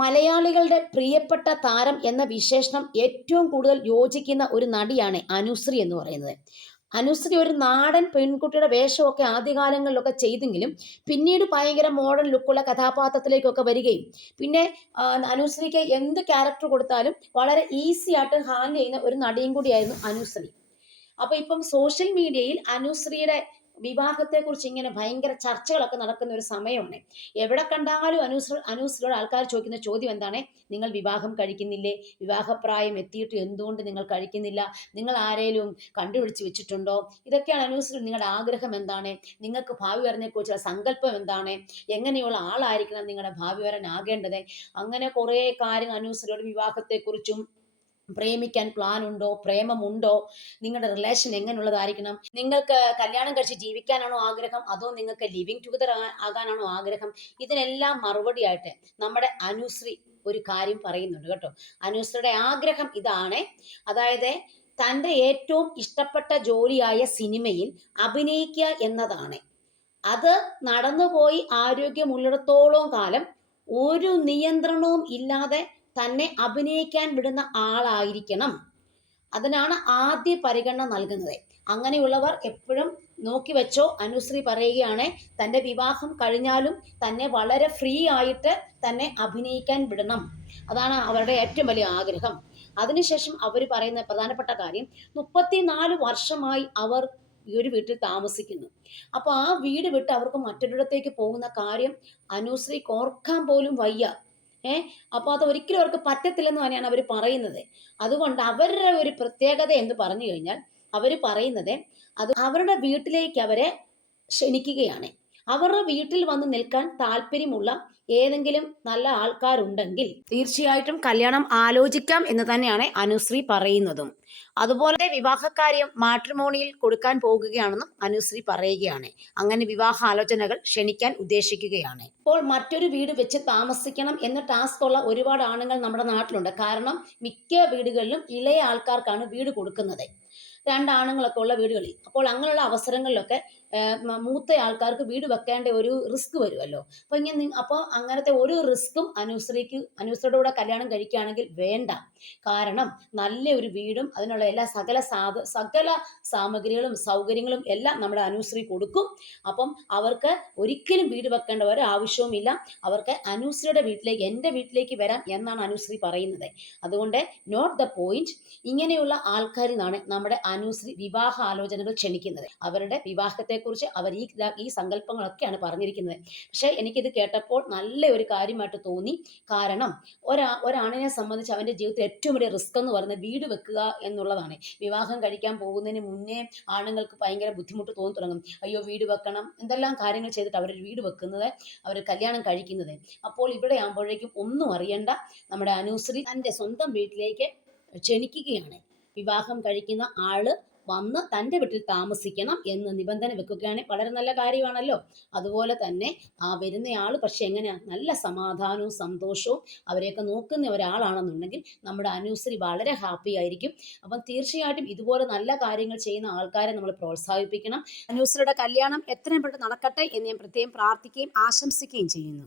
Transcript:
മലയാളികളുടെ പ്രിയപ്പെട്ട താരം എന്ന വിശേഷണം ഏറ്റവും കൂടുതൽ യോജിക്കുന്ന ഒരു നടിയാണ് അനുശ്രീ എന്ന് പറയുന്നത്. അനുശ്രീ ഒരു നാടൻ പെൺകുട്ടിയുടെ വേഷമൊക്കെ ആദ്യകാലങ്ങളിലൊക്കെ ചെയ്തെങ്കിലും പിന്നീട് ഭയങ്കര മോഡേൺ ലുക്കുള്ള കഥാപാത്രത്തിലേക്കൊക്കെ വരികയും പിന്നെ അനുശ്രീക്ക് എന്ത് ക്യാരക്ടർ കൊടുത്താലും വളരെ ഈസി ആയിട്ട് ഹാൻഡിൽ ചെയ്യുന്ന ഒരു നടിയും കൂടിയായിരുന്നു അനുശ്രീ. അപ്പൊ ഇപ്പം സോഷ്യൽ മീഡിയയിൽ അനുശ്രീയുടെ വിവാഹത്തെക്കുറിച്ച് ഇങ്ങനെ ഭയങ്കര ചർച്ചകളൊക്കെ നടക്കുന്ന ഒരു സമയമാണ്. എവിടെ കണ്ടാലും അനുശ്രീയോട് ആൾക്കാർ ചോദിക്കുന്ന ചോദ്യം എന്താണ്? നിങ്ങൾ വിവാഹം കഴിക്കുന്നില്ലേ? വിവാഹപ്രായം എത്തിയിട്ട് എന്തുകൊണ്ട് നിങ്ങൾ കഴിക്കുന്നില്ല? നിങ്ങൾ ആരേലും കണ്ടുപിടിച്ച് വെച്ചിട്ടുണ്ടോ? ഇതൊക്കെയാണ് അനുശ്രീ. നിങ്ങളുടെ ആഗ്രഹം എന്താണ്? നിങ്ങൾക്ക് ഭാവി വരനെക്കുറിച്ചുള്ള സങ്കല്പം എന്താണ്? എങ്ങനെയുള്ള ആളായിരിക്കണം നിങ്ങളുടെ ഭാവി വരനാകേണ്ടത്? അങ്ങനെ കുറേ കാര്യങ്ങൾ അനുശ്രീയുടെ വിവാഹത്തെക്കുറിച്ചും, പ്രേമിക്കാൻ പ്ലാൻ ഉണ്ടോ, പ്രേമമുണ്ടോ, നിങ്ങളുടെ റിലേഷൻ എങ്ങനെയുള്ളതായിരിക്കണം, നിങ്ങൾക്ക് കല്യാണം കഴിച്ച് ജീവിക്കാനാണോ ആഗ്രഹം, അതോ നിങ്ങൾക്ക് ലിവിങ് ടുഗദർ ആകാനാണോ ആഗ്രഹം, ഇതിനെല്ലാം മറുപടിയായിട്ട് നമ്മുടെ അനുശ്രീ ഒരു കാര്യം പറയുന്നുണ്ട് കേട്ടോ. അനുശ്രീയുടെ ആഗ്രഹം ഇതാണ്, അതായത് തൻ്റെ ഏറ്റവും ഇഷ്ടപ്പെട്ട ജോലിയായ സിനിമയിൽ അഭിനയിക്കുക എന്നതാണ്. അത് നടന്നുപോയി ആരോഗ്യമുള്ളിടത്തോളം കാലം ഒരു നിയന്ത്രണവും ഇല്ലാതെ തന്നെ അഭിനയിക്കാൻ വിടുന്ന ആളായിരിക്കണം. അതിനാണ് ആദ്യ പരിഗണന നൽകുന്നത്. അങ്ങനെയുള്ളവർ എപ്പോഴും നോക്കി വെച്ചോ. അനുശ്രീ പറയുകയാണ്, തൻ്റെ വിവാഹം കഴിഞ്ഞാലും തന്നെ വളരെ ഫ്രീ ആയിട്ട് തന്നെ അഭിനയിക്കാൻ വിടണം. അതാണ് അവരുടെ ഏറ്റവും വലിയ ആഗ്രഹം. അതിനുശേഷം അവർ പറയുന്ന പ്രധാനപ്പെട്ട കാര്യം, 34 വർഷമായി അവർ ഈ ഒരു വീട്ടിൽ താമസിക്കുന്നു. അപ്പോൾ ആ വീട് വിട്ട് അവർക്ക് മറ്റൊരിടത്തേക്ക് പോകുന്ന കാര്യം അനുശ്രീക്ക് ഓർക്കാൻ പോലും വയ്യ. അപ്പോൾ അത് ഒരിക്കലും അവർക്ക് പറ്റത്തില്ലെന്ന് തന്നെയാണ് അവർ പറയുന്നത്. അതുകൊണ്ട് അവരുടെ ഒരു പ്രത്യേകത എന്ന് പറഞ്ഞു കഴിഞ്ഞാൽ, അവർ പറയുന്നത് അത് അവരുടെ വീട്ടിലേക്ക് അവരെ ക്ഷണിക്കുകയാണ്. അവരുടെ വീട്ടിൽ വന്ന് നിൽക്കാൻ താല്പര്യമുള്ള ഏതെങ്കിലും നല്ല ആൾക്കാരുണ്ടെങ്കിൽ തീർച്ചയായിട്ടും കല്യാണം ആലോചിക്കാം എന്ന് തന്നെയാണ് അനുശ്രീ പറയുന്നതും. അതുപോലെ വിവാഹകാര്യം മാട്രിമോണിയിൽ കൊടുക്കാൻ പോകുകയാണെന്നും അനുശ്രീ പറയുകയാണ്. അങ്ങനെ വിവാഹ ആലോചനകൾ ക്ഷണിക്കാൻ ഉദ്ദേശിക്കുകയാണ്. ഇപ്പോൾ മറ്റൊരു വീട് വെച്ച് താമസിക്കണം എന്ന ടാസ്ക് ഉള്ള ഒരുപാട് ആണുങ്ങൾ നമ്മുടെ നാട്ടിലുണ്ട്. കാരണം മിക്ക വീടുകളിലും ഇളയ ആൾക്കാർക്കാണ് വീട് കൊടുക്കുന്നത്, രണ്ടാണുങ്ങളൊക്കെ ഉള്ള വീടുകളിൽ. അപ്പോൾ അങ്ങനെയുള്ള അവസരങ്ങളിലൊക്കെ മൂത്ത ആൾക്കാർക്ക് വീട് വെക്കേണ്ട ഒരു റിസ്ക് വരുമല്ലോ. അപ്പോൾ അങ്ങനത്തെ ഒരു റിസ്ക്കും അനുശ്രീയുടെ കൂടെ കല്യാണം കഴിക്കുകയാണെങ്കിൽ വേണ്ട. കാരണം നല്ല ഒരു വീടും അതിനുള്ള എല്ലാ സകല സാമഗ്രികളും സൗകര്യങ്ങളും എല്ലാം നമ്മുടെ അനുശ്രീ കൊടുക്കും. അപ്പം അവർക്ക് ഒരിക്കലും വീട് വെക്കേണ്ട ഒരു ആവശ്യവുമില്ല. അവർക്ക് അനുശ്രീയുടെ വീട്ടിലേക്ക്, എൻ്റെ വീട്ടിലേക്ക് വരാം എന്നാണ് അനുശ്രീ പറയുന്നത്. അതുകൊണ്ട് നോട്ട് ദ പോയിന്റ്. ഇങ്ങനെയുള്ള ആൾക്കാരിൽ നിന്നാണ് നമ്മുടെ അനുശ്രീ വിവാഹ ആലോചനകൾ ക്ഷണിക്കുന്നത്. അവരുടെ വിവാഹത്തെക്കുറിച്ച് അവർ ഈ സങ്കല്പങ്ങളൊക്കെയാണ് പറഞ്ഞിരിക്കുന്നത്. പക്ഷേ എനിക്കിത് കേട്ടപ്പോൾ നല്ല ഒരു കാര്യമായിട്ട് തോന്നി. കാരണം ഒരാണിനെ സംബന്ധിച്ച് അവൻ്റെ ജീവിതത്തിൽ ഏറ്റവും വലിയ റിസ്ക് എന്ന് പറയുന്നത് വീട് വെക്കുക എന്നുള്ളതാണ്. വിവാഹം കഴിക്കാൻ പോകുന്നതിന് മുന്നേ ആണുങ്ങൾക്ക് ഭയങ്കര ബുദ്ധിമുട്ട് തോന്നി തുടങ്ങും. അയ്യോ വീട് വെക്കണം, എന്തെല്ലാം കാര്യങ്ങൾ ചെയ്തിട്ട് അവർ വീട് വെക്കുന്നത്, അവർ കല്യാണം കഴിക്കുന്നത്. അപ്പോൾ ഇവിടെ ആകുമ്പോഴേക്കും ഒന്നും അറിയണ്ട, നമ്മുടെ അനുശ്രീ തൻ്റെ സ്വന്തം വീട്ടിലേക്ക് ക്ഷണിക്കുകയാണ്. വിവാഹം കഴിക്കുന്ന ആള് വന്ന് തൻ്റെ വീട്ടിൽ താമസിക്കണം എന്ന് നിബന്ധന വെക്കുകയാണ്. വളരെ നല്ല കാര്യമാണല്ലോ. അതുപോലെ തന്നെ ആ വരുന്നയാൾ പക്ഷെ എങ്ങനെയാ, നല്ല സമാധാനവും സന്തോഷവും അവരെയൊക്കെ നോക്കുന്ന ഒരാളാണെന്നുണ്ടെങ്കിൽ നമ്മുടെ അനുശ്രീ വളരെ ഹാപ്പി ആയിരിക്കും. അപ്പം തീർച്ചയായിട്ടും ഇതുപോലെ നല്ല കാര്യങ്ങൾ ചെയ്യുന്ന ആൾക്കാരെ നമ്മൾ പ്രോത്സാഹിപ്പിക്കണം. അനുശ്രീയുടെ കല്യാണം എത്രയും പെട്ടെന്ന് നടക്കട്ടെ എന്ന് ഞാൻ പ്രത്യേകം പ്രാർത്ഥിക്കുകയും ആശംസിക്കുകയും ചെയ്യുന്നു.